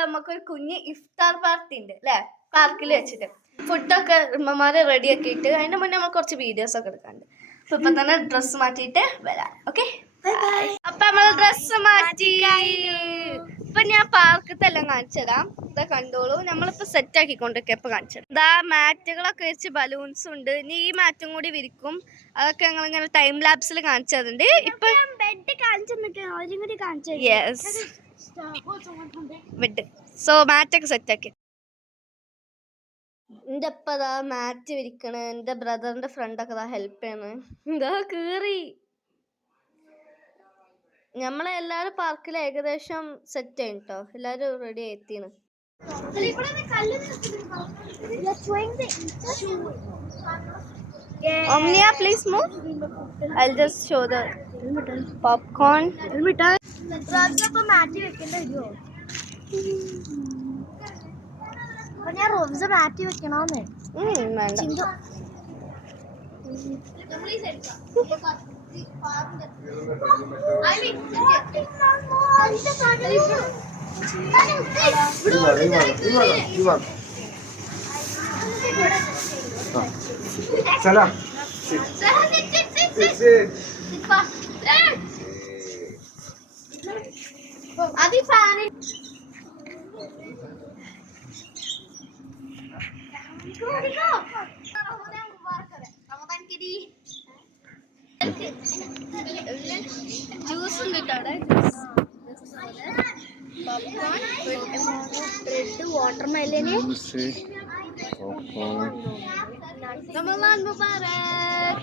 നമുക്കൊരു കുഞ്ഞ് ഇഫ്താർ പാർട്ടി ഉണ്ട് അല്ലേ, പാർക്കിൽ വെച്ചിട്ട്. ഫുഡൊക്കെ ഉമ്മമാരെ റെഡി ആക്കിയിട്ട് അതിന്റെ മുന്നേ നമ്മൾ കുറച്ച് വീഡിയോസ് ഒക്കെ എടുക്കാണ്ട്. അപ്പൊ ഇപ്പൊ തന്നെ ഡ്രസ്സ് മാറ്റിയിട്ട് വരാം. ഓക്കെ, അപ്പൊ നമ്മൾ ഡ്രസ്സ് മാറ്റി. ഇപ്പൊ ഞാൻ പാർക്കത്തെ എല്ലാം കാണിച്ചു തരാം. ഇതാ കണ്ടോളൂ, നമ്മളിപ്പോ സെറ്റ് ആക്കിക്കൊണ്ടിരിക്കുക. ഇപ്പൊ കാണിച്ചു തരാം. ഇതാ മാറ്റുകളൊക്കെ വെച്ച് ബലൂൺസും ഉണ്ട്. ഇനി ഈ മാറ്റും കൂടി വിരിക്കും. അതൊക്കെ ഞങ്ങൾ ഇങ്ങനെ ടൈം ലാപ്സിൽ കാണിച്ചു തരുന്നുണ്ട്. ഇപ്പൊ യെസ് ബെഡ്. സോ മാറ്റൊക്കെ സെറ്റ് ആക്കി. എന്റെ അപ്പ അതാ മാറ്റ് വിരിക്കണേ. എന്റെ ബ്രദറിന്റെ ഫ്രണ്ടൊക്കെ അതാ ഹെൽപ്പ് ചെയ്യണേ. എന്താ കീറി. നമ്മളെ എല്ലാരും പാർക്കിൽ ഏകദേശം സെറ്റ് ആയി കേട്ടോ. എല്ലാരും റെഡി ആയിത്തീണ്. Omnia, please move. I'll just show the popcorn. ഞാൻ റോസ് മാറ്റി വെക്കണോന്ന് വേണ്ട. Salam. Adi fan. ജ്യൂസ് ഉണ്ട് കേട്ടോ. Bread, watermelon, Ramadan Mubarak.